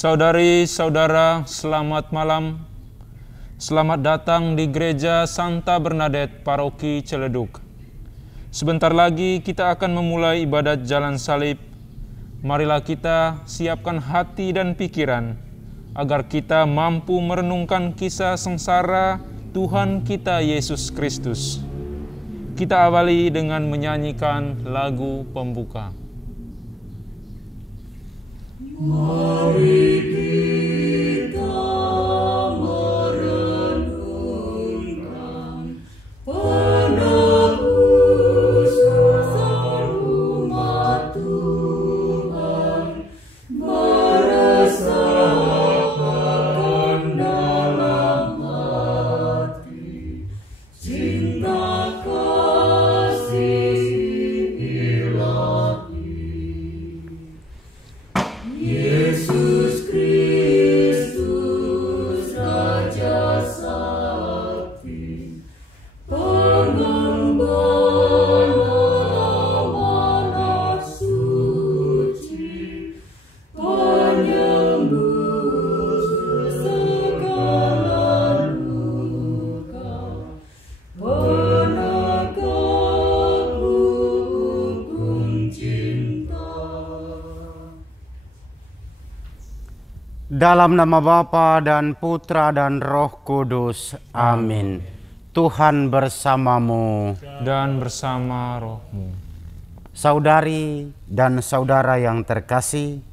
Saudari-saudara, selamat malam. Selamat datang di Gereja Santa Bernadette, Paroki Ciledug. Sebentar lagi kita akan memulai ibadat Jalan Salib. Marilah kita siapkan hati dan pikiran agar kita mampu merenungkan kisah sengsara Tuhan kita Yesus Kristus. Kita awali dengan menyanyikan lagu pembuka. Mari kita merenungkan penebus umat Tuhan, meresahkan dalam hati cinta kasih ilahi. Yesus Kristus Raja Sakti, Pengembala amanat suci, Penyembus segala luka, Penegak hukum cinta. Dalam nama Bapa dan Putra dan Roh Kudus. Amin. Tuhan bersamamu. Dan bersama rohmu. Saudari dan saudara yang terkasih,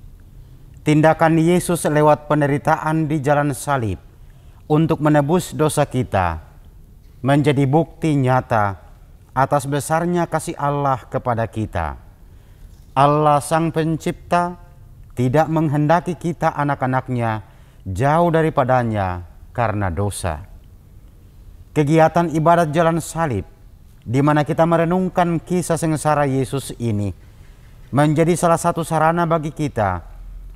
tindakan Yesus lewat penderitaan di jalan salib untuk menebus dosa kita menjadi bukti nyata atas besarnya kasih Allah kepada kita. Allah Sang Pencipta tidak menghendaki kita anak-anaknya jauh daripadanya karena dosa. Kegiatan ibadat Jalan Salib, di mana kita merenungkan kisah sengsara Yesus ini, menjadi salah satu sarana bagi kita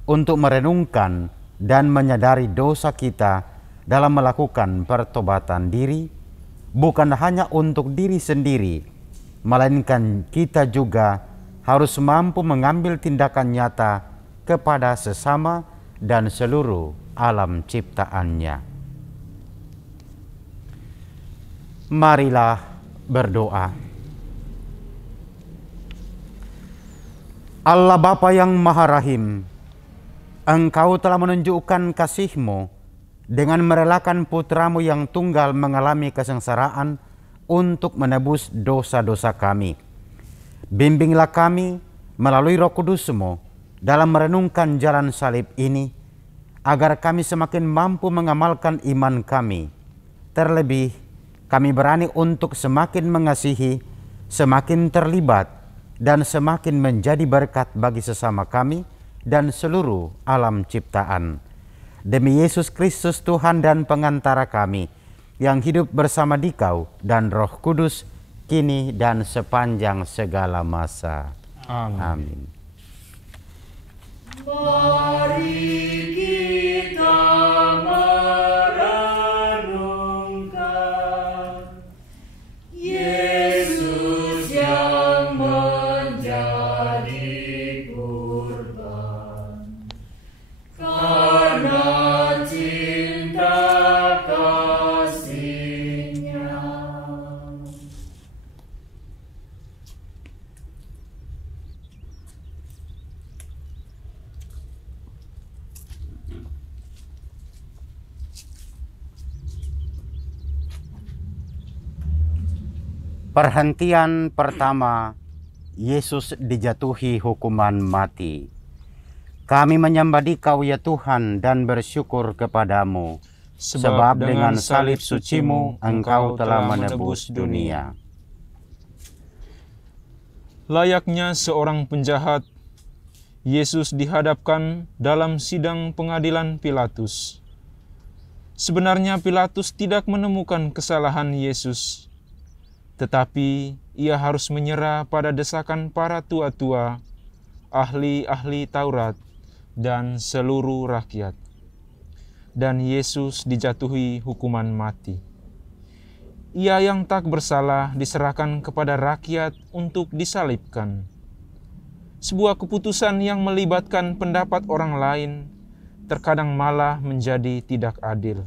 untuk merenungkan dan menyadari dosa kita dalam melakukan pertobatan diri, bukan hanya untuk diri sendiri, melainkan kita juga harus mampu mengambil tindakan nyata kepada sesama dan seluruh alam ciptaannya. Marilah berdoa. Allah Bapa yang Maha Rahim, Engkau telah menunjukkan kasih-Mu dengan merelakan Putra-Mu yang tunggal mengalami kesengsaraan untuk menebus dosa-dosa kami. Bimbinglah kami melalui Roh Kudus-Mu dalam merenungkan jalan salib ini, agar kami semakin mampu mengamalkan iman kami. Terlebih, kami berani untuk semakin mengasihi, semakin terlibat, dan semakin menjadi berkat bagi sesama kami dan seluruh alam ciptaan. Demi Yesus Kristus Tuhan dan pengantara kami, yang hidup bersama Dikau dan Roh Kudus, kini dan sepanjang segala masa. Amin. Amin. Mari kita merenungkan Yesus yang menjadi kurban karena cinta kasih-Nya. Perhentian pertama, Yesus dijatuhi hukuman mati. Kami menyembah Dikau ya Tuhan dan bersyukur kepadamu, sebab dengan salib suci-Mu Engkau telah menebus dunia. Layaknya seorang penjahat, Yesus dihadapkan dalam sidang pengadilan Pilatus. Sebenarnya Pilatus tidak menemukan kesalahan Yesus, tetapi ia harus menyerah pada desakan para tua-tua, ahli-ahli Taurat, dan seluruh rakyat. Dan Yesus dijatuhi hukuman mati. Ia yang tak bersalah diserahkan kepada rakyat untuk disalibkan. Sebuah keputusan yang melibatkan pendapat orang lain, terkadang malah menjadi tidak adil.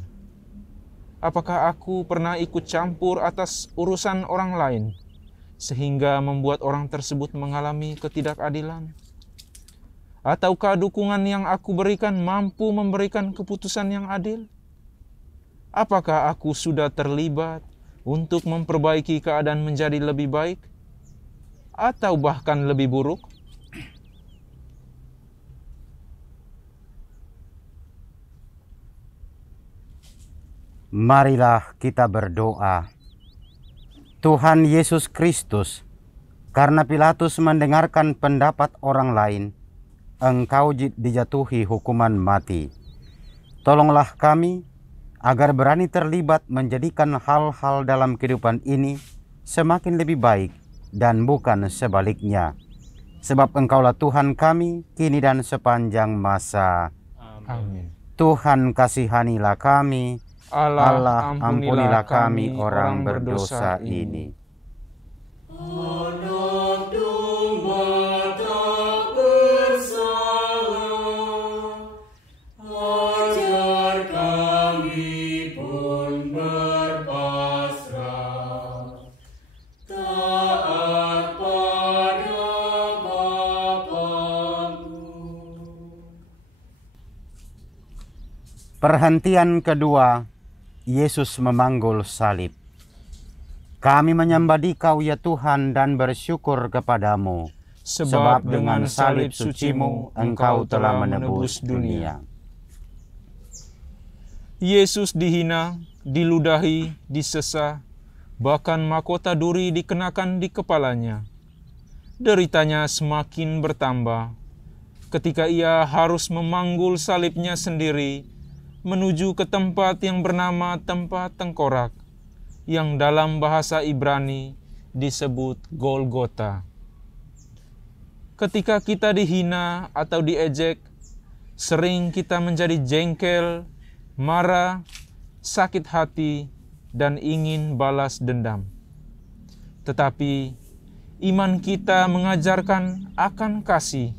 Apakah aku pernah ikut campur atas urusan orang lain, sehingga membuat orang tersebut mengalami ketidakadilan? Ataukah dukungan yang aku berikan mampu memberikan keputusan yang adil? Apakah aku sudah terlibat untuk memperbaiki keadaan menjadi lebih baik, atau bahkan lebih buruk? Marilah kita berdoa. Tuhan Yesus Kristus, karena Pilatus mendengarkan pendapat orang lain, Engkau dijatuhi hukuman mati. Tolonglah kami agar berani terlibat menjadikan hal-hal dalam kehidupan ini semakin lebih baik dan bukan sebaliknya. Sebab Engkaulah Tuhan kami kini dan sepanjang masa. Amin. Tuhan kasihanilah kami. Allah, ampunilah kami orang berdosa ini. Anak domba tak bersalah, ajar kami pun berpasrah, taat pada Bapa-Mu. Perhentian kedua, Yesus memanggul salib. Kami menyembah Dikau ya Tuhan dan bersyukur kepadamu, sebab dengan salib suci-Mu Engkau telah menebus dunia. Yesus dihina, diludahi, disesah, bahkan mahkota duri dikenakan di kepalanya. Deritanya semakin bertambah ketika ia harus memanggul salibnya sendiri menuju ke tempat yang bernama tempat tengkorak, yang dalam bahasa Ibrani disebut Golgota. Ketika kita dihina atau diejek, sering kita menjadi jengkel, marah, sakit hati, dan ingin balas dendam. Tetapi iman kita mengajarkan akan kasih,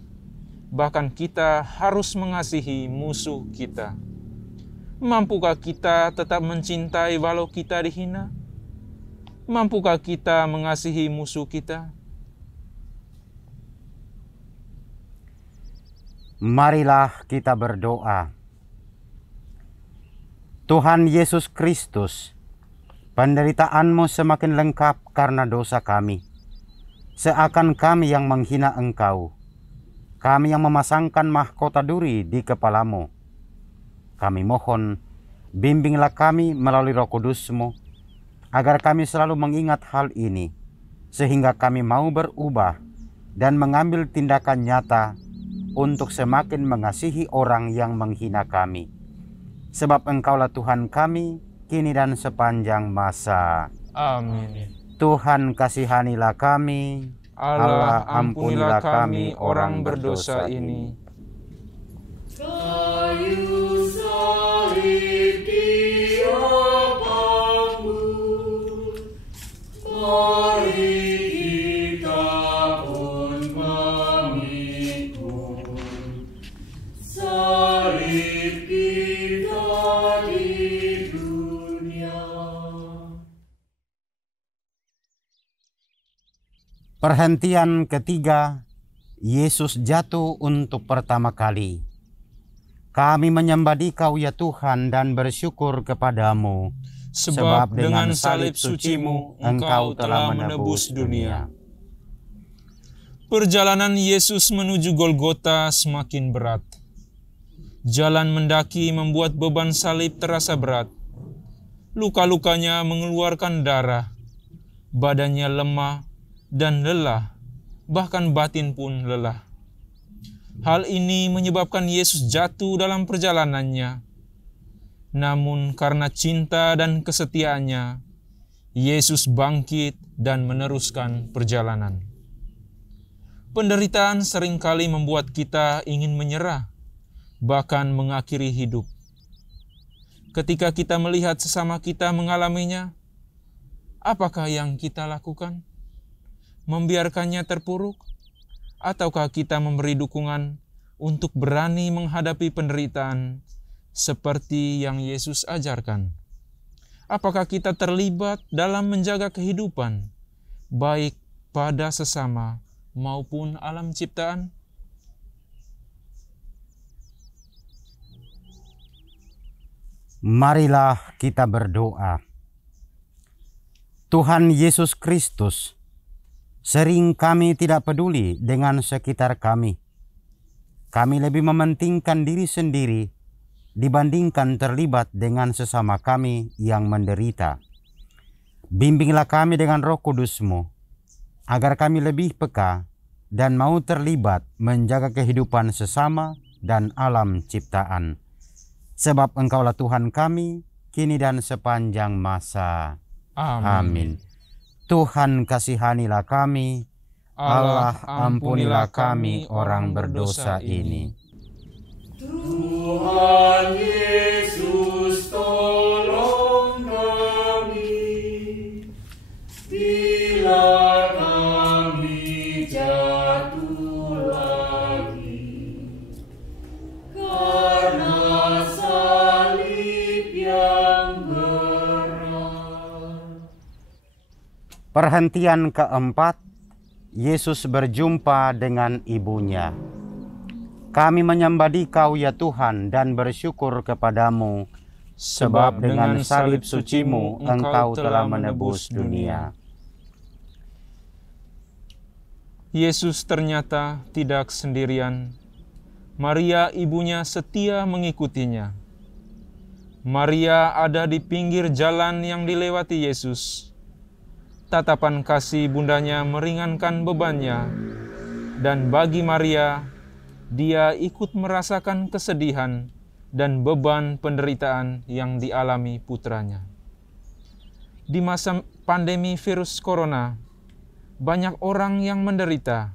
bahkan kita harus mengasihi musuh kita. Mampukah kita tetap mencintai walau kita dihina? Mampukah kita mengasihi musuh kita? Marilah kita berdoa. Tuhan Yesus Kristus, penderitaan-Mu semakin lengkap karena dosa kami. Seakan kami yang menghina Engkau, kami yang memasangkan mahkota duri di kepala-Mu. Kami mohon, bimbinglah kami melalui Roh Kudus-Mu, agar kami selalu mengingat hal ini, sehingga kami mau berubah dan mengambil tindakan nyata untuk semakin mengasihi orang yang menghina kami. Sebab Engkaulah Tuhan kami, kini dan sepanjang masa. Amin. Tuhan kasihanilah kami. Allah, ampunilah kami orang berdosa ini. Kayu salib di apamu, mari kita pun memikul salib kita di dunia. Perhentian ketiga, Yesus jatuh untuk pertama kali. Kami menyembah Dikau ya Tuhan dan bersyukur kepadamu, Sebab dengan salib suci-Mu Engkau telah menebus dunia. Perjalanan Yesus menuju Golgota semakin berat. Jalan mendaki membuat beban salib terasa berat. Luka-lukanya mengeluarkan darah. Badannya lemah dan lelah, bahkan batin pun lelah. Hal ini menyebabkan Yesus jatuh dalam perjalanannya. Namun karena cinta dan kesetiaannya, Yesus bangkit dan meneruskan perjalanan. Penderitaan seringkali membuat kita ingin menyerah, bahkan mengakhiri hidup. Ketika kita melihat sesama kita mengalaminya, apakah yang kita lakukan? Membiarkannya terpuruk? Ataukah kita memberi dukungan untuk berani menghadapi penderitaan seperti yang Yesus ajarkan? Apakah kita terlibat dalam menjaga kehidupan, baik pada sesama maupun alam ciptaan? Marilah kita berdoa. Tuhan Yesus Kristus, sering kami tidak peduli dengan sekitar kami. Kami lebih mementingkan diri sendiri dibandingkan terlibat dengan sesama kami yang menderita. Bimbinglah kami dengan Roh Kudus-Mu, agar kami lebih peka dan mau terlibat menjaga kehidupan sesama dan alam ciptaan. Sebab Engkaulah Tuhan kami, kini dan sepanjang masa. Amin. Tuhan kasihanilah kami, Allah ampunilah kami orang berdosa ini. Tuhan Yesus tolong kami, bila kami jatuh lagi, karena salib yang berat. Perhentian keempat, Yesus berjumpa dengan ibunya. Kami menyembah Dikau ya Tuhan dan bersyukur kepadamu, sebab dengan salib suci-Mu Engkau telah menebus dunia. Yesus ternyata tidak sendirian. Maria ibunya setia mengikutinya. Maria ada di pinggir jalan yang dilewati Yesus. Tatapan kasih bundanya meringankan bebannya, dan bagi Maria, dia ikut merasakan kesedihan dan beban penderitaan yang dialami putranya. Di masa pandemi virus corona, banyak orang yang menderita,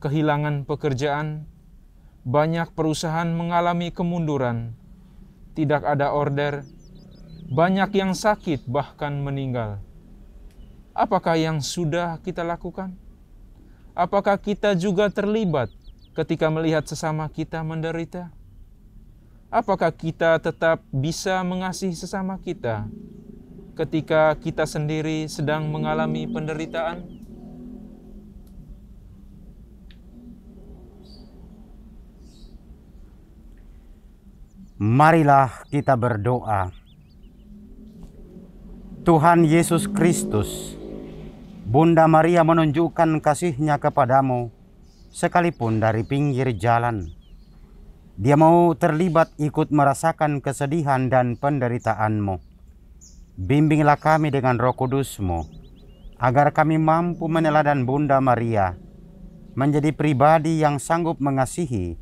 kehilangan pekerjaan, banyak perusahaan mengalami kemunduran, tidak ada order, banyak yang sakit bahkan meninggal. Apakah yang sudah kita lakukan? Apakah kita juga terlibat ketika melihat sesama kita menderita? Apakah kita tetap bisa mengasihi sesama kita ketika kita sendiri sedang mengalami penderitaan? Marilah kita berdoa. Tuhan Yesus Kristus, Bunda Maria menunjukkan kasih-Nya kepadamu, sekalipun dari pinggir jalan. Dia mau terlibat ikut merasakan kesedihan dan penderitaan-Mu. Bimbinglah kami dengan Roh Kudus-Mu, agar kami mampu meneladan Bunda Maria, menjadi pribadi yang sanggup mengasihi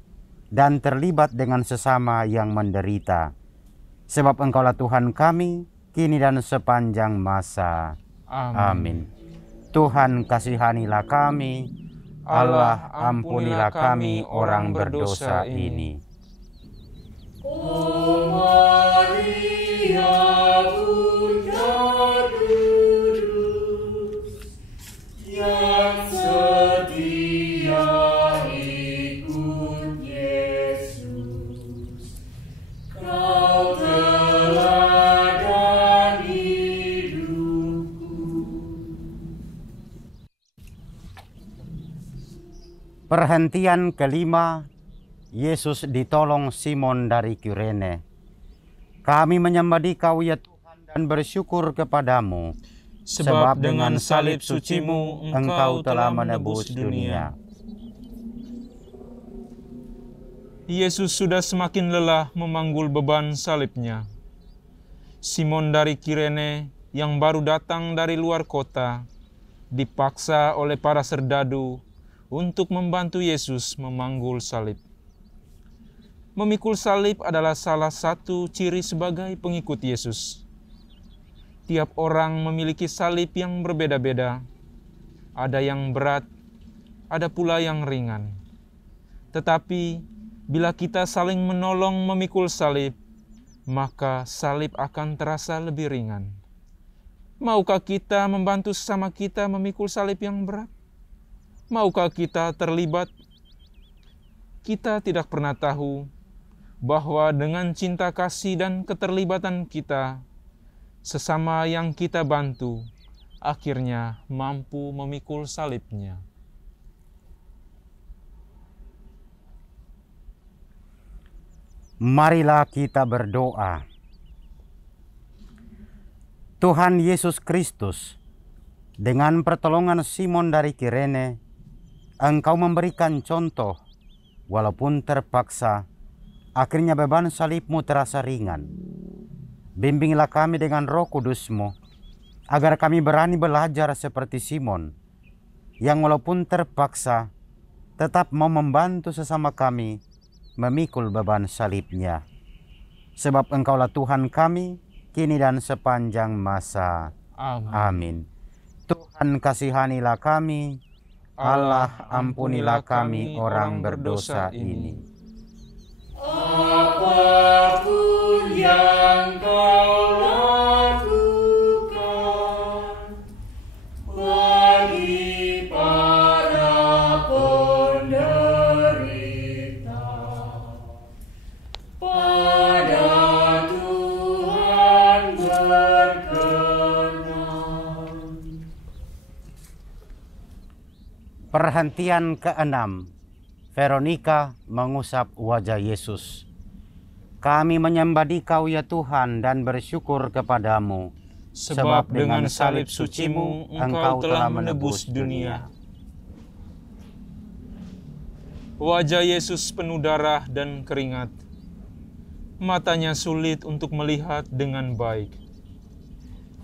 dan terlibat dengan sesama yang menderita. Sebab Engkaulah Tuhan kami, kini dan sepanjang masa. Amin. Tuhan kasihanilah kami, Allah ampunilah kami orang berdosa ini. O Maria, Bunda Kudus, yang setia ikut Yesus, Kau teladan hidupku. Perhentian kelima, Yesus ditolong Simon dari Kirene. Kami menyembah Dikau ya Tuhan dan bersyukur kepadamu, sebab dengan salib suci-Mu Engkau telah menebus dunia. Yesus sudah semakin lelah memanggul beban salibnya. Simon dari Kirene yang baru datang dari luar kota dipaksa oleh para serdadu untuk membantu Yesus memanggul salib. Memikul salib adalah salah satu ciri sebagai pengikut Yesus. Tiap orang memiliki salib yang berbeda-beda. Ada yang berat, ada pula yang ringan. Tetapi bila kita saling menolong memikul salib, maka salib akan terasa lebih ringan. Maukah kita membantu sesama kita memikul salib yang berat? Maukah kita terlibat? kita tidak pernah tahu bahwa dengan cinta kasih dan keterlibatan kita, sesama yang kita bantu akhirnya mampu memikul salibnya. Marilah kita berdoa. Tuhan Yesus Kristus, dengan pertolongan Simon dari Kirene, Engkau memberikan contoh, walaupun terpaksa, akhirnya beban salib-Mu terasa ringan. Bimbinglah kami dengan Roh Kudus-Mu, agar kami berani belajar seperti Simon, yang walaupun terpaksa, tetap mau membantu sesama kami memikul beban salibnya. Sebab Engkaulah Tuhan kami, kini dan sepanjang masa. Amin. Tuhan kasihanilah kami, Allah ampunilah kami orang berdosa ini. Apapun yang kau lakukan bagi para penderita, pada Tuhan berkenan. Perhentian ke-6. Veronika mengusap wajah Yesus. Kami menyembah Dikau ya Tuhan dan bersyukur kepadamu, Sebab dengan salib suci-Mu Engkau telah menebus dunia. Wajah Yesus penuh darah dan keringat. Matanya sulit untuk melihat dengan baik.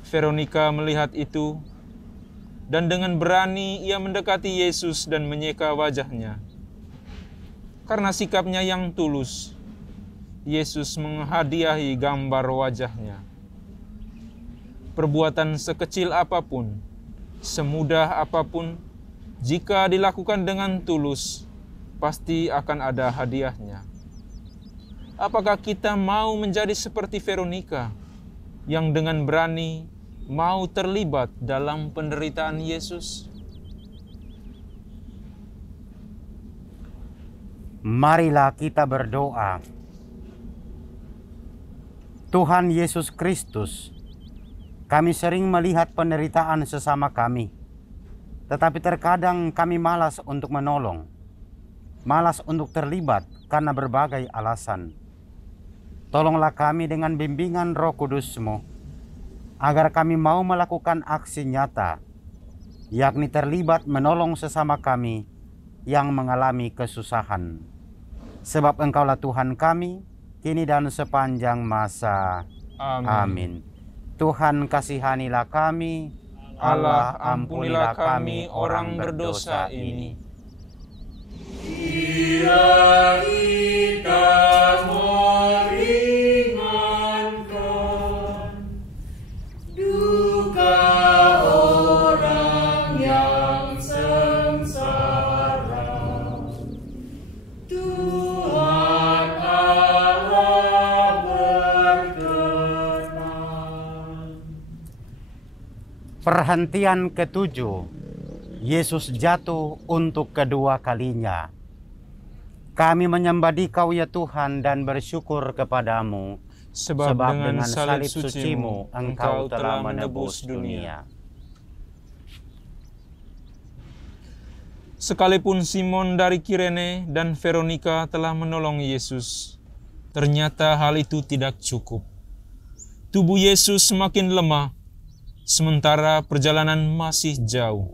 Veronika melihat itu, dan dengan berani ia mendekati Yesus dan menyeka wajahnya. Karena sikapnya yang tulus, Yesus menghadiahi gambar wajahnya. Perbuatan sekecil apapun, semudah apapun, jika dilakukan dengan tulus, pasti akan ada hadiahnya. Apakah kita mau menjadi seperti Veronika, yang dengan berani mau terlibat dalam penderitaan Yesus? Marilah kita berdoa. Tuhan Yesus Kristus, kami sering melihat penderitaan sesama kami, tetapi terkadang kami malas untuk menolong, malas untuk terlibat karena berbagai alasan. Tolonglah kami dengan bimbingan Roh Kudus-Mu, agar kami mau melakukan aksi nyata, yakni terlibat menolong sesama kami yang mengalami kesusahan. Sebab Engkaulah Tuhan kami, kini dan sepanjang masa. Amin. Tuhan kasihanilah kami, Allah ampunilah kami orang berdosa ini. Bila kita meringankan duka orang yang sengsara, Tuhan Allah berkenan. Perhentian ke-7. Yesus jatuh untuk kedua kalinya. Kami menyembah Dikau ya Tuhan dan bersyukur kepadamu, Sebab dengan salib suci-Mu Engkau telah menebus dunia. Sekalipun Simon dari Kirene dan Veronika telah menolong Yesus, ternyata hal itu tidak cukup. Tubuh Yesus semakin lemah, sementara perjalanan masih jauh.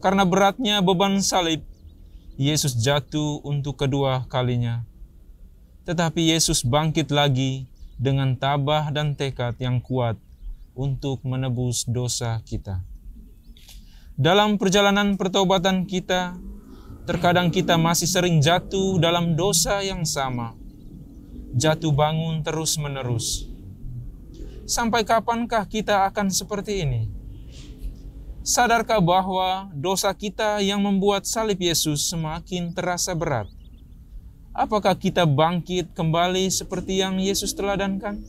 Karena beratnya beban salib, Yesus jatuh untuk kedua kalinya. Tetapi Yesus bangkit lagi dengan tabah dan tekad yang kuat untuk menebus dosa kita. Dalam perjalanan pertobatan kita, terkadang kita masih sering jatuh dalam dosa yang sama. Jatuh bangun terus-menerus. Sampai kapankah kita akan seperti ini? Sadarkah bahwa dosa kita yang membuat salib Yesus semakin terasa berat? Apakah kita bangkit kembali seperti yang Yesus teladankan?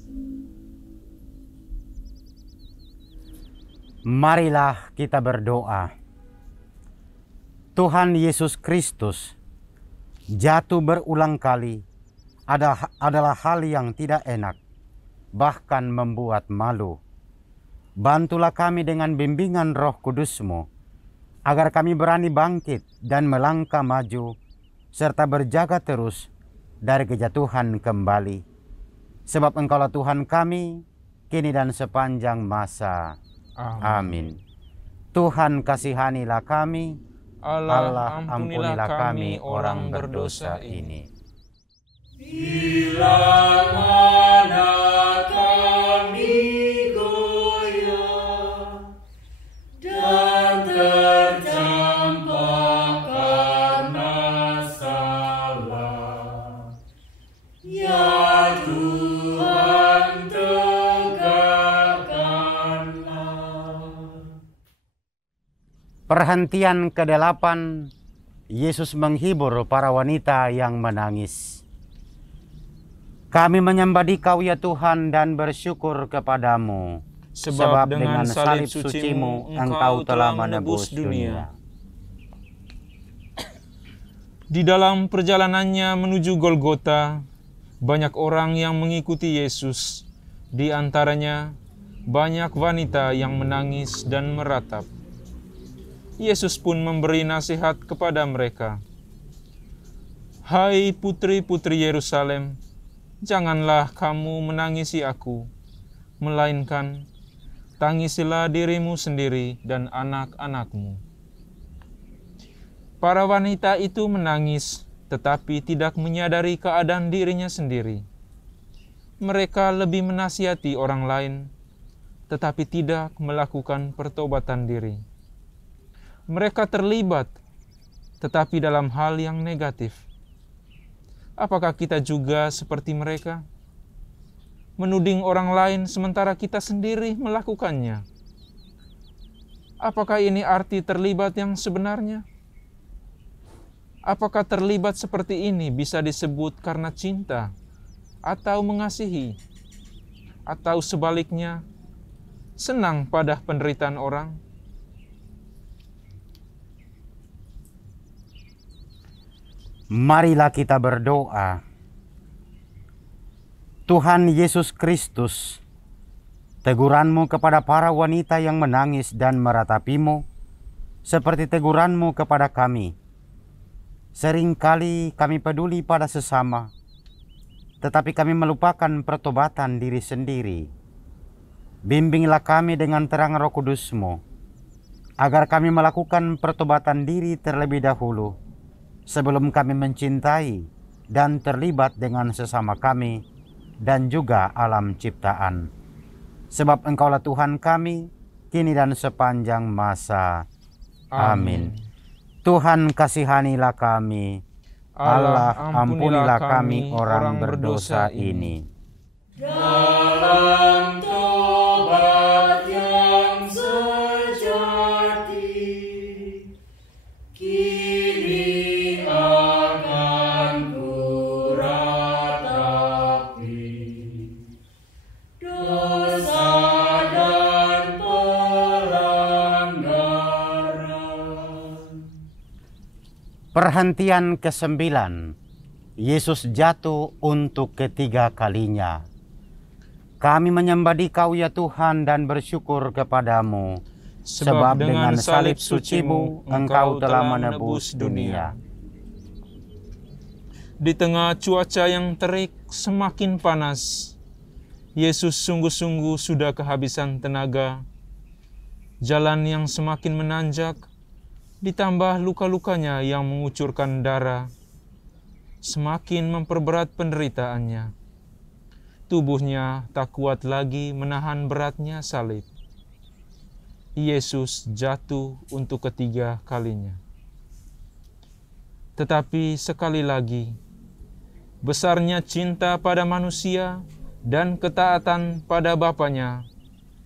Marilah kita berdoa. Tuhan Yesus Kristus, Jatuh berulang kali adalah hal yang tidak enak, bahkan membuat malu. Bantulah kami dengan bimbingan Roh Kudus-Mu, agar kami berani bangkit dan melangkah maju, serta berjaga terus dari kejatuhan kembali. Sebab Engkaulah Tuhan kami, kini dan sepanjang masa. Amin. Tuhan kasihanilah kami, Allah ampunilah kami orang berdosa ini. Bila mana kami goyah dan tercampak karena salah, ya Tuhan tegakkanlah. Perhentian ke-8, Yesus menghibur para wanita yang menangis. Kami menyembah Dikau ya Tuhan dan bersyukur kepadamu, sebab dengan salib suci-Mu Engkau telah menebus dunia. Di dalam perjalanannya menuju Golgota, banyak orang yang mengikuti Yesus. Di antaranya, banyak wanita yang menangis dan meratap. Yesus pun memberi nasihat kepada mereka. Hai putri-putri Yerusalem, janganlah kamu menangisi aku, melainkan tangisilah dirimu sendiri dan anak-anakmu. Para wanita itu menangis, tetapi tidak menyadari keadaan dirinya sendiri. Mereka lebih menasihati orang lain, tetapi tidak melakukan pertobatan diri. Mereka terlibat, tetapi dalam hal yang negatif. Apakah kita juga seperti mereka? Menuding orang lain sementara kita sendiri melakukannya. Apakah ini arti terlibat yang sebenarnya? Apakah terlibat seperti ini bisa disebut karena cinta atau mengasihi? Atau sebaliknya, senang pada penderitaan orang? Marilah kita berdoa. Tuhan Yesus Kristus, teguran-Mu kepada para wanita yang menangis dan meratapi-Mu, seperti teguran-Mu kepada kami. Seringkali kami peduli pada sesama, tetapi kami melupakan pertobatan diri sendiri. Bimbinglah kami dengan terang Roh Kudus-Mu, agar kami melakukan pertobatan diri terlebih dahulu, sebelum kami mencintai dan terlibat dengan sesama kami dan juga alam ciptaan. Sebab Engkaulah Tuhan kami, kini dan sepanjang masa. Amin. Tuhan kasihanilah kami, Allah ampunilah kami orang berdosa ini. Dalam tobat yang sejati, kini akan kuratapi dosa dan pelanggaran. Perhentian ke-9, Yesus jatuh untuk ketiga kalinya. Kami menyembah Dikau ya Tuhan dan bersyukur kepadamu, sebab dengan salib suci-Mu Engkau telah menebus dunia. Di tengah cuaca yang terik semakin panas, Yesus sungguh-sungguh sudah kehabisan tenaga. Jalan yang semakin menanjak, ditambah luka-lukanya yang mengucurkan darah, semakin memperberat penderitaannya. Tubuhnya tak kuat lagi menahan beratnya salib. Yesus jatuh untuk ketiga kalinya. Tetapi sekali lagi, besarnya cinta pada manusia dan ketaatan pada Bapanya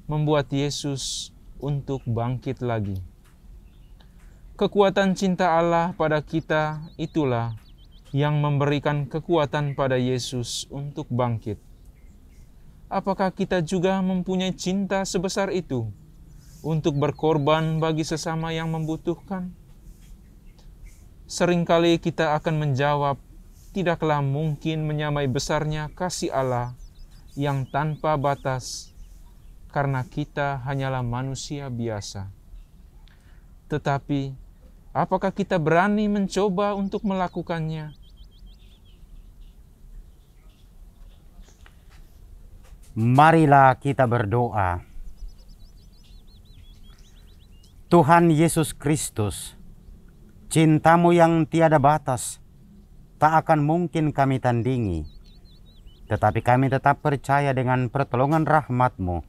membuat Yesus untuk bangkit lagi. Kekuatan cinta Allah pada kita itulah yang memberikan kekuatan pada Yesus untuk bangkit. Apakah kita juga mempunyai cinta sebesar itu untuk berkorban bagi sesama yang membutuhkan? seringkali kita akan menjawab, tidaklah mungkin menyamai besarnya kasih Allah yang tanpa batas, karena kita hanyalah manusia biasa. Tetapi, apakah kita berani mencoba untuk melakukannya? Marilah kita berdoa. Tuhan Yesus Kristus, cinta-Mu yang tiada batas tak akan mungkin kami tandingi, tetapi kami tetap percaya dengan pertolongan rahmat-Mu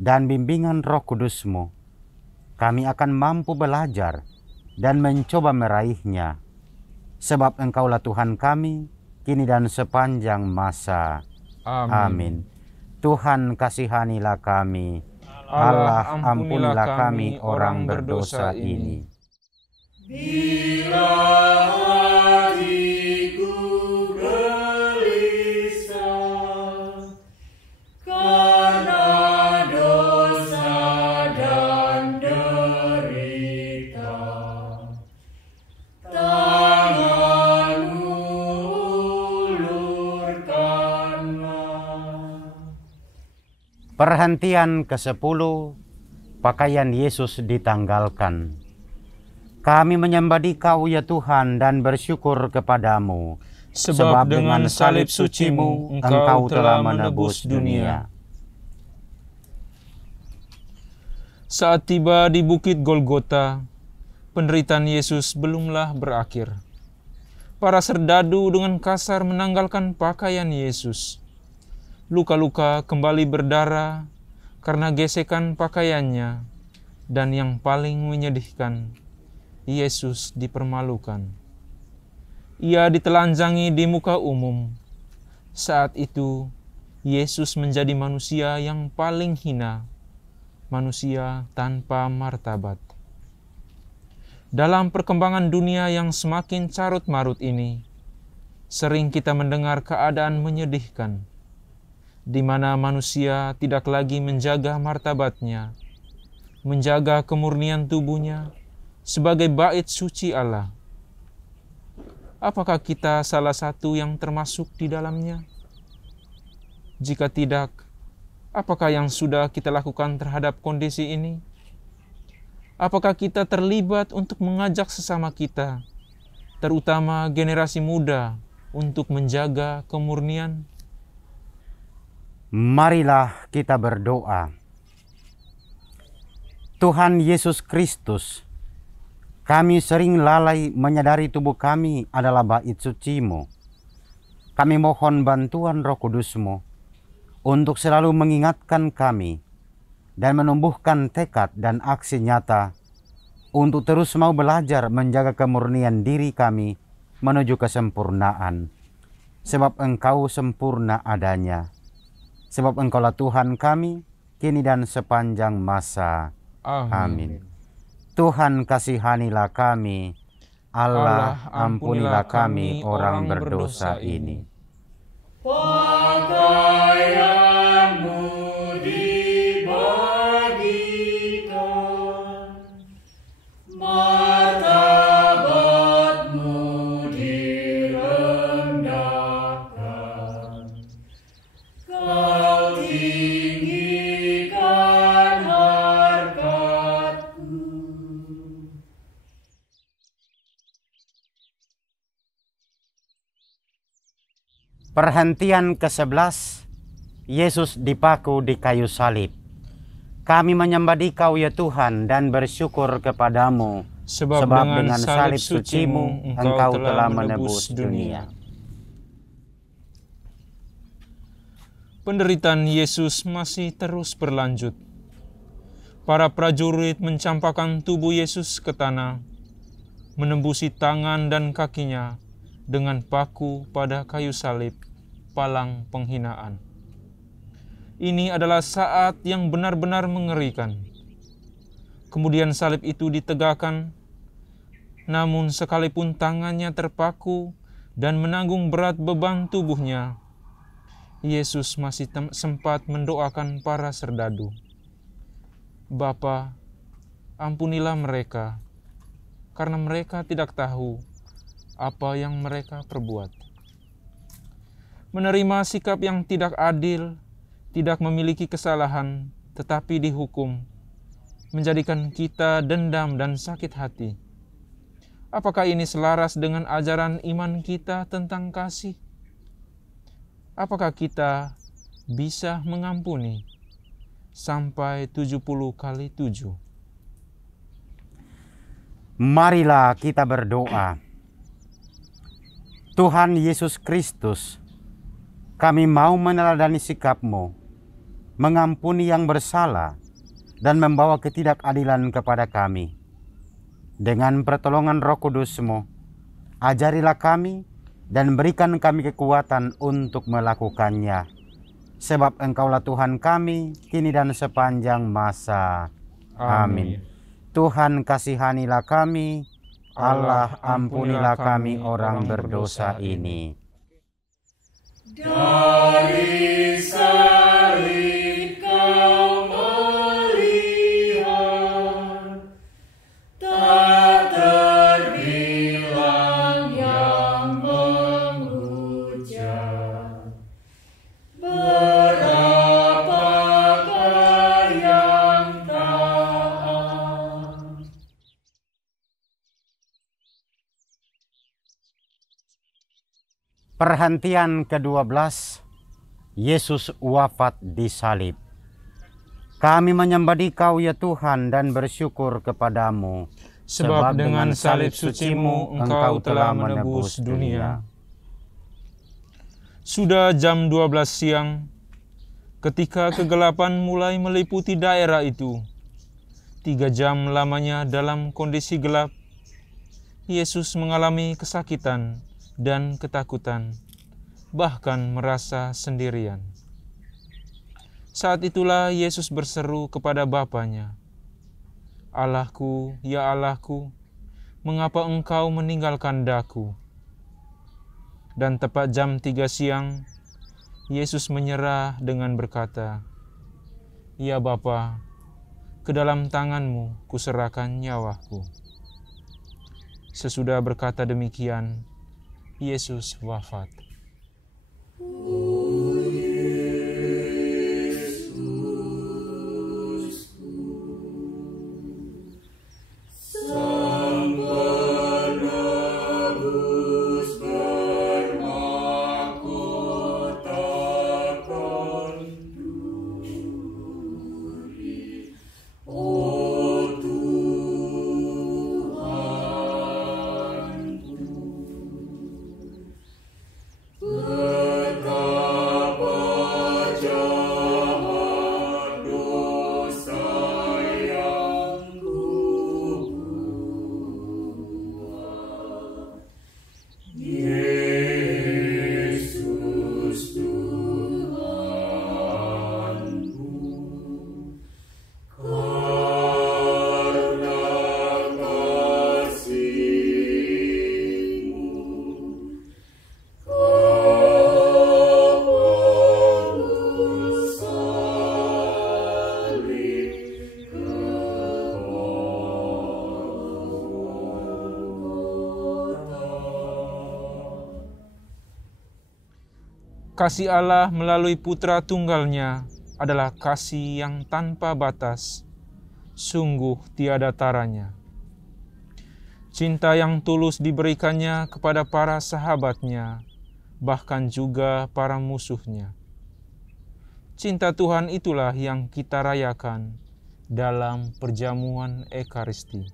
dan bimbingan Roh Kudus-Mu, kami akan mampu belajar dan mencoba meraihnya, sebab Engkaulah Tuhan kami, kini dan sepanjang masa. Amin. Tuhan kasihanilah kami. Allah ampunilah kami orang berdosa ini. Bila hatiku gelisah karena dosa dan derita, tangan-Mu ulurkanlah. Perhentian ke-10, pakaian Yesus ditanggalkan. Kami menyembah Dikau ya Tuhan dan bersyukur kepadamu, Sebab dengan salib suci-Mu, Engkau telah menebus dunia. Saat tiba di Bukit Golgota, penderitaan Yesus belumlah berakhir. Para serdadu dengan kasar menanggalkan pakaian Yesus. Luka-luka kembali berdarah karena gesekan pakaiannya, dan yang paling menyedihkan, Yesus dipermalukan. Ia ditelanjangi di muka umum. Saat itu, Yesus menjadi manusia yang paling hina, manusia tanpa martabat. Dalam perkembangan dunia yang semakin carut-marut ini, sering kita mendengar keadaan menyedihkan, di mana manusia tidak lagi menjaga martabatnya, menjaga kemurnian tubuhnya sebagai bait suci Allah. Apakah kita salah satu yang termasuk di dalamnya? Jika tidak, apakah yang sudah kita lakukan terhadap kondisi ini? Apakah kita terlibat untuk mengajak sesama kita, terutama generasi muda, untuk menjaga kemurnian? Marilah kita berdoa. Tuhan Yesus Kristus, kami sering lalai menyadari tubuh kami adalah bait suci-Mu. Kami mohon bantuan Roh Kudus-Mu untuk selalu mengingatkan kami dan menumbuhkan tekad dan aksi nyata untuk terus mau belajar menjaga kemurnian diri kami menuju kesempurnaan. Sebab Engkau sempurna adanya. Sebab Engkaulah Tuhan kami, kini dan sepanjang masa. Amin. Tuhan kasihanilah kami. Allah ampunilah kami orang berdosa ini. Pakaian-Mu dibagikan, martabat-Mu direndahkan, Kau tinggikan harkat-Ku. Perhentian ke-11, Yesus dipaku di kayu salib. Kami menyembah Dikau ya Tuhan dan bersyukur kepadamu, Sebab dengan salib suci-Mu, Engkau telah menebus dunia. Penderitaan Yesus masih terus berlanjut. Para prajurit mencampakkan tubuh Yesus ke tanah, menembusi tangan dan kakinya dengan paku pada kayu salib, palang penghinaan. Ini adalah saat yang benar-benar mengerikan. Kemudian salib itu ditegakkan, namun sekalipun tangannya terpaku dan menanggung berat beban tubuhnya, Yesus masih sempat mendoakan para serdadu. Bapa, ampunilah mereka, karena mereka tidak tahu apa yang mereka perbuat. Menerima sikap yang tidak adil, tidak memiliki kesalahan, tetapi dihukum, menjadikan kita dendam dan sakit hati. Apakah ini selaras dengan ajaran iman kita tentang kasih? Apakah kita bisa mengampuni sampai 70 kali 7? Marilah kita berdoa. Tuhan Yesus Kristus, kami mau meneladani sikap-Mu, mengampuni yang bersalah dan membawa ketidakadilan kepada kami. Dengan pertolongan Roh Kudus-Mu, ajarilah kami dan berikan kami kekuatan untuk melakukannya. Sebab Engkaulah Tuhan kami, kini dan sepanjang masa. Amin. Tuhan kasihanilah kami, Allah ampunilah kami orang berdosa ini. Dari salib Kau melihat, tak terbilang yang menghujat. Berapakah yang taat? Perhentian ke-12, Yesus wafat di salib. Kami menyembah Dikau ya Tuhan dan bersyukur kepadamu, Sebab dengan salib suci-Mu Engkau telah menebus dunia. Sudah jam 12 siang, ketika kegelapan mulai meliputi daerah itu. 3 jam lamanya dalam kondisi gelap, Yesus mengalami kesakitan dan ketakutan, bahkan merasa sendirian. Saat itulah Yesus berseru kepada Bapanya, "Allahku, ya Allahku, mengapa Engkau meninggalkan Daku?" Dan tepat jam 3 siang, Yesus menyerah dengan berkata, "Ya Bapa, ke dalam tangan-Mu kuserahkan nyawaku." Sesudah berkata demikian, Yesus wafat. Sang penebus bermahkotakan duri, oh Tuhanku. Betapa jahat dosa yang kubuat. Yesus Tuhanku, karena kasih-Mu Kasih Allah melalui Putra Tunggalnya adalah kasih yang tanpa batas, sungguh tiada taranya. Cinta yang tulus diberikannya kepada para sahabatnya, bahkan juga para musuhnya. Cinta Tuhan itulah yang kita rayakan dalam perjamuan Ekaristi.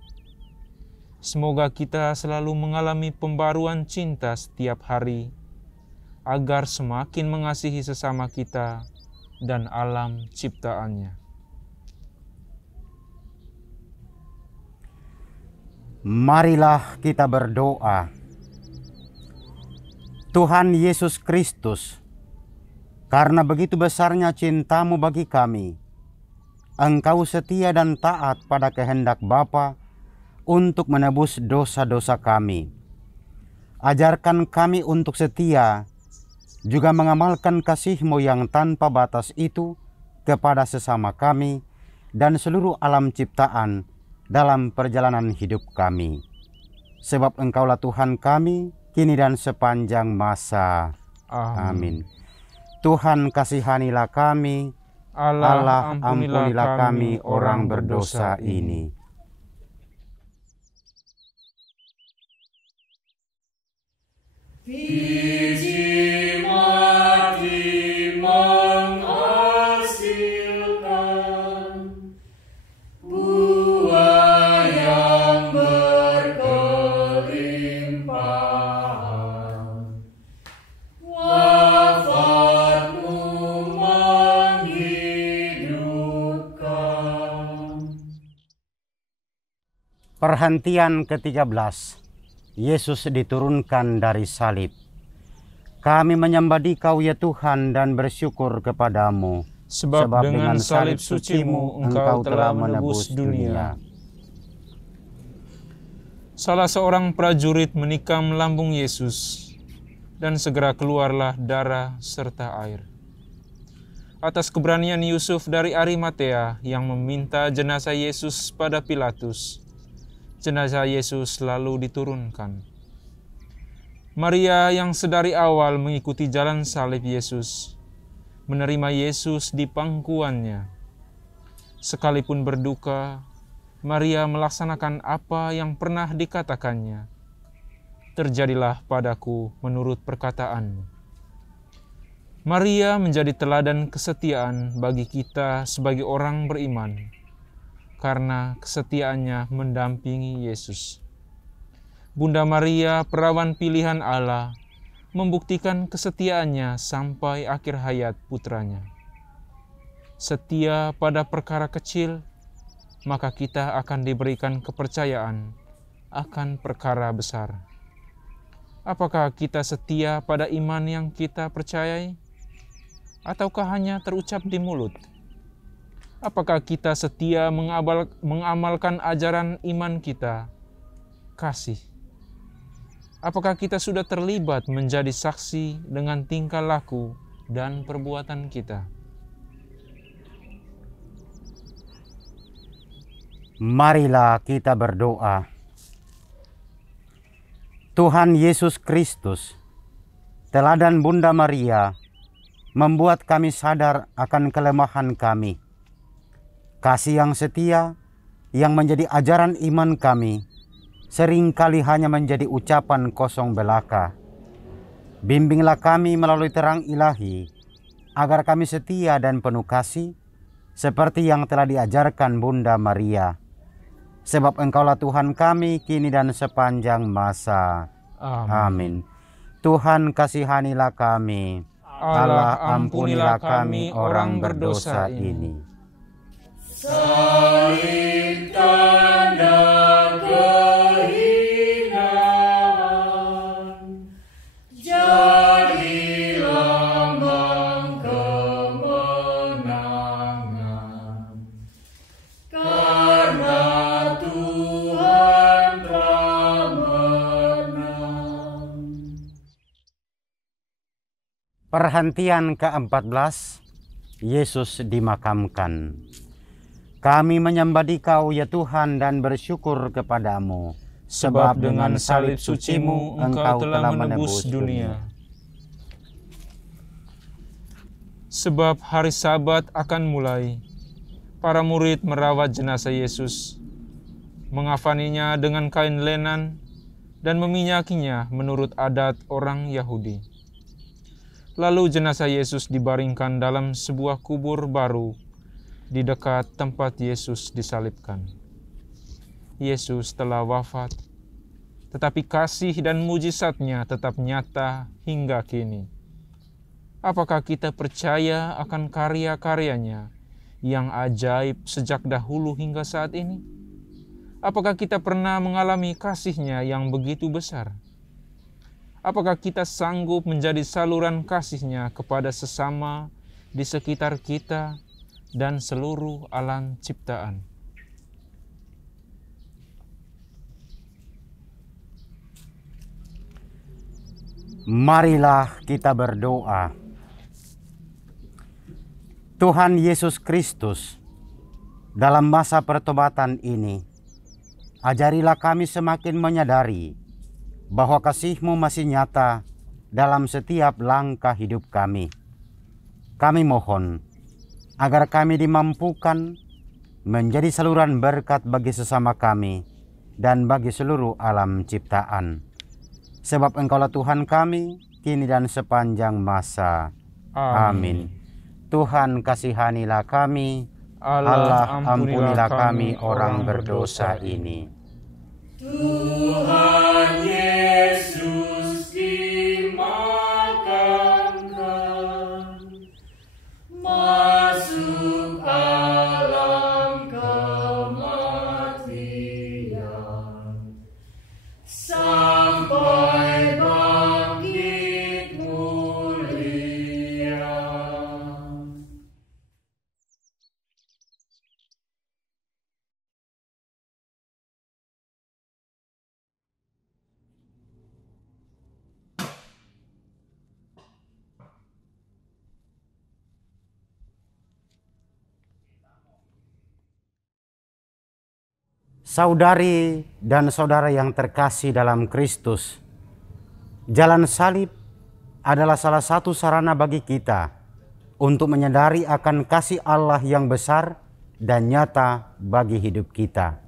Semoga kita selalu mengalami pembaruan cinta setiap hari, agar semakin mengasihi sesama kita dan alam ciptaannya. Marilah kita berdoa. Tuhan Yesus Kristus, karena begitu besarnya cinta-Mu bagi kami, Engkau setia dan taat pada kehendak Bapa untuk menebus dosa-dosa kami. Ajarkan kami untuk setia, juga mengamalkan kasih-Mu yang tanpa batas itu kepada sesama kami dan seluruh alam ciptaan dalam perjalanan hidup kami. sebab Engkaulah Tuhan kami, kini dan sepanjang masa. Amin. Tuhan kasihanilah kami, Allah ampunilah kami orang berdosa ini. Biji mati menghasilkan buah yang berkelimpahan. Wafatmu menghidupkan. Perhentian ke-13. Yesus diturunkan dari salib. Kami menyembah Dikau ya Tuhan dan bersyukur kepadamu, Sebab dengan salib suci-Mu Engkau telah menebus dunia. Salah seorang prajurit menikam lambung Yesus, dan segera keluarlah darah serta air. Atas keberanian Yusuf dari Arimatea yang meminta jenazah Yesus pada Pilatus, jenazah Yesus lalu diturunkan. Maria yang sedari awal mengikuti jalan salib Yesus, menerima Yesus di pangkuannya. Sekalipun berduka, Maria melaksanakan apa yang pernah dikatakannya. Terjadilah padaku menurut perkataanmu. Maria menjadi teladan kesetiaan bagi kita sebagai orang beriman, karena kesetiaannya mendampingi Yesus. Bunda Maria, perawan pilihan Allah, membuktikan kesetiaannya sampai akhir hayat putranya. Setia pada perkara kecil, maka kita akan diberikan kepercayaan akan perkara besar. Apakah kita setia pada iman yang kita percayai? Ataukah hanya terucap di mulut? Apakah kita setia mengamalkan ajaran iman kita, kasih? Apakah kita sudah terlibat menjadi saksi dengan tingkah laku dan perbuatan kita? Marilah kita berdoa. Tuhan Yesus Kristus, teladan Bunda Maria, membuat kami sadar akan kelemahan kami. Kasih yang setia, yang menjadi ajaran iman kami, seringkali hanya menjadi ucapan kosong belaka. Bimbinglah kami melalui terang ilahi, agar kami setia dan penuh kasih, seperti yang telah diajarkan Bunda Maria. Sebab Engkaulah Tuhan kami, kini dan sepanjang masa. Amin. Tuhan kasihanilah kami, Allah ampunilah kami orang berdosa ini. Salib tanda kehinaan, jadi lambang kemenangan. Karena Tuhan telah menang. Perhentian ke-14. Yesus dimakamkan. Kami menyembah Dikau ya Tuhan dan bersyukur kepadamu, Sebab dengan salib suci-Mu Engkau telah menebus dunia. Sebab hari Sabat akan mulai, para murid merawat jenazah Yesus, mengafaninya dengan kain lenan dan meminyakinya menurut adat orang Yahudi. Lalu jenazah Yesus dibaringkan dalam sebuah kubur baru di dekat tempat Yesus disalibkan. Yesus telah wafat, tetapi kasih dan mujizatnya tetap nyata hingga kini. Apakah kita percaya akan karya-karyanya yang ajaib sejak dahulu hingga saat ini? Apakah kita pernah mengalami kasih-Nya yang begitu besar? Apakah kita sanggup menjadi saluran kasih-Nya kepada sesama di sekitar kita dan seluruh alam ciptaan? Marilah kita berdoa. Tuhan Yesus Kristus, dalam masa pertobatan ini, Ajarilah kami semakin menyadari bahwa kasih-Mu masih nyata dalam setiap langkah hidup kami. Kami mohon agar kami dimampukan menjadi saluran berkat bagi sesama kami dan bagi seluruh alam ciptaan. Sebab Engkaulah Tuhan kami, kini dan sepanjang masa. Amin. Tuhan kasihanilah kami, Allah ampunilah kami orang berdosa ini. Tuhan Yesus dimakamkan, masuk alam kematian, sampai bangkit mulia. Saudari dan saudara yang terkasih dalam Kristus, jalan salib adalah salah satu sarana bagi kita untuk menyadari akan kasih Allah yang besar dan nyata bagi hidup kita.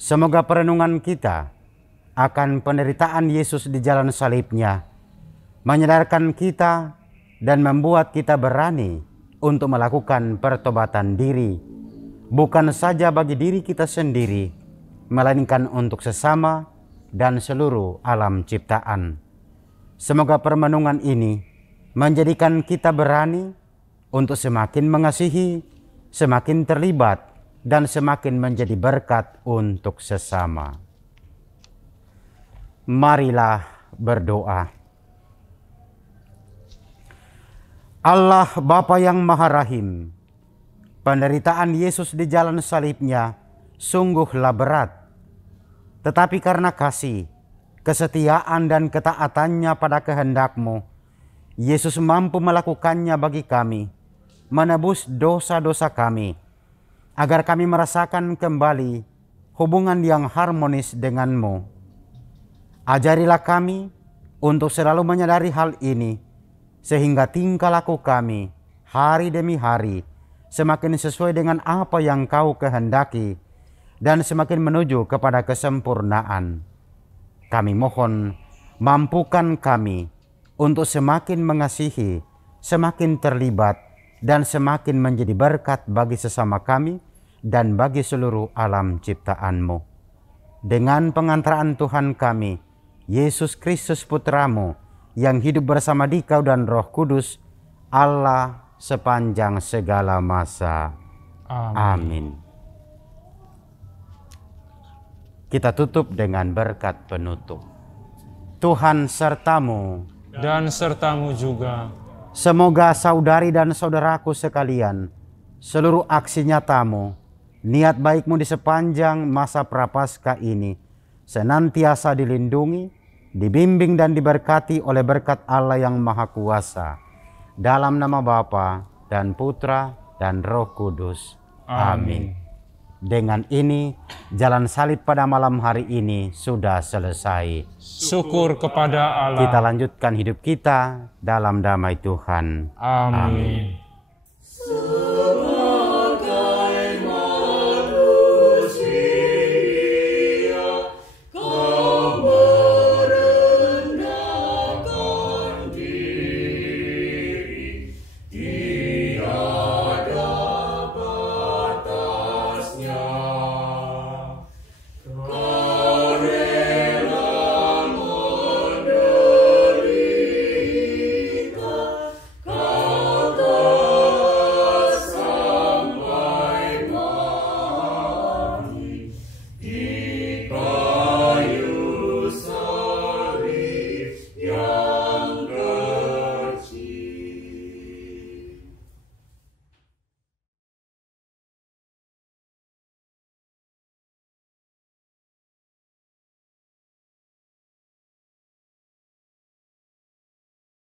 Semoga perenungan kita akan penderitaan Yesus di jalan salibnya menyadarkan kita dan membuat kita berani untuk melakukan pertobatan diri, bukan saja bagi diri kita sendiri, melainkan untuk sesama dan seluruh alam ciptaan. Semoga permenungan ini menjadikan kita berani untuk semakin mengasihi, semakin terlibat, dan semakin menjadi berkat untuk sesama. Marilah berdoa. Allah Bapa yang Maha Rahim, penderitaan Yesus di jalan salibnya sungguhlah berat. Tetapi karena kasih, kesetiaan dan ketaatannya pada kehendak-Mu, Yesus mampu melakukannya bagi kami, menebus dosa-dosa kami, agar kami merasakan kembali hubungan yang harmonis dengan-Mu. Ajarilah kami untuk selalu menyadari hal ini, sehingga tingkah laku kami hari demi hari semakin sesuai dengan apa yang Kau kehendaki dan semakin menuju kepada kesempurnaan. Kami mohon, mampukan kami untuk semakin mengasihi, semakin terlibat, dan semakin menjadi berkat bagi sesama kami dan bagi seluruh alam ciptaan-Mu. Dengan pengantaraan Tuhan kami, Yesus Kristus Putra-Mu, yang hidup bersama Dikau dan Roh Kudus, Allah sepanjang segala masa. Amin. Kita tutup dengan berkat penutup. Tuhan sertamu dan sertamu juga. Semoga saudari dan saudaraku sekalian, seluruh aksi nyatamu, niat baikmu di sepanjang masa Prapaskah ini senantiasa dilindungi, dibimbing dan diberkati oleh berkat Allah yang Maha Kuasa. Dalam nama Bapa dan Putra dan Roh Kudus. Amin. Dengan ini, jalan salib pada malam hari ini sudah selesai. Syukur kepada Allah. Kita lanjutkan hidup kita dalam damai Tuhan. Amin.